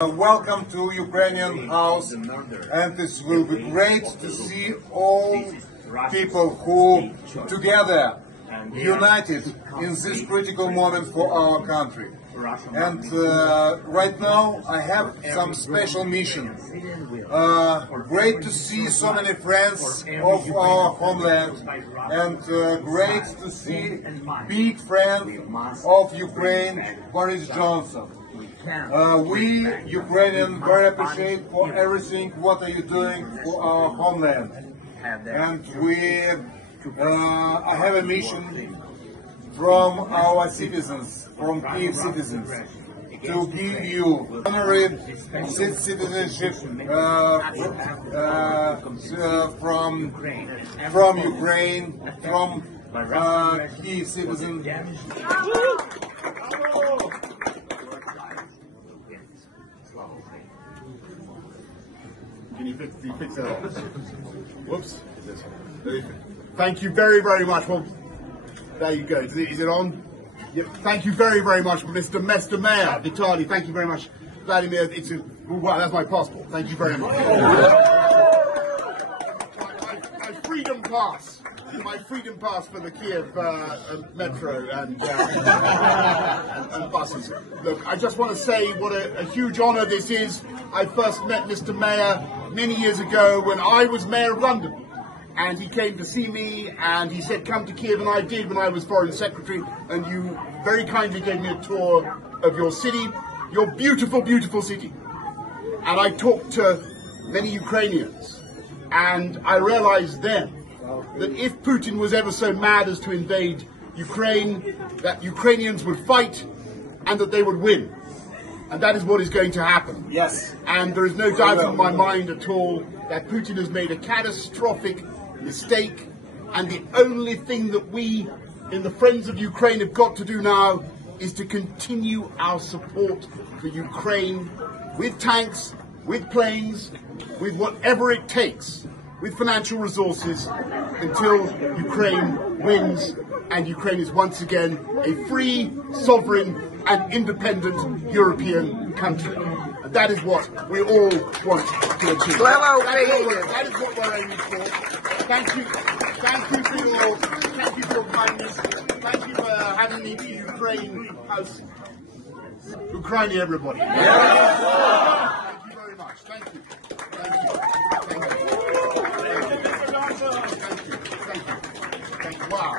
Welcome to Ukrainian house, and it will be great to see all people who together united in this critical moment for our country. And right now I have some special mission. Great to see so many friends of our homeland, and great to see big friend of Ukraine, Boris Johnson. We Ukrainians very appreciate for everything what are you doing for our homeland, and I have a mission from our citizens, from Kyiv citizens, to give you honorary citizenship from Ukraine, from Kyiv citizens. Can you fix that off? Whoops. Thank you very, very much. Well, there you go. Is it on? Yep. Thank you very, very much, Mr. Mayor, Vitaly. Thank you very much, Vladimir. Wow, that's my passport. Thank you very much. My freedom pass. My freedom pass for the Kiev metro and buses. Look, I just want to say what a huge honour this is. I first met Mr. Mayor many years ago when I was Mayor of London, and he came to see me and he said come to Kiev, and I did when I was Foreign Secretary, and you very kindly gave me a tour of your city, your beautiful, beautiful city. And I talked to many Ukrainians, and I realised then that if Putin was ever so mad as to invade Ukraine, that Ukrainians would fight and that they would win. And that is what is going to happen. Yes. And there is no doubt in my mind at all that Putin has made a catastrophic mistake, and the only thing that we in the Friends of Ukraine have got to do now is to continue our support for Ukraine with tanks, with planes, with whatever it takes, with financial resources, until Ukraine wins and Ukraine is once again a free, sovereign and independent European country. And that is what we all want to achieve. That is what we're aiming for. Thank you for your kindness. Thank you for having me to Ukraine House. Ukraine, everybody. Thank you very much. Thank you. Thank you. Thank you. Thank you. Thank you. Wow.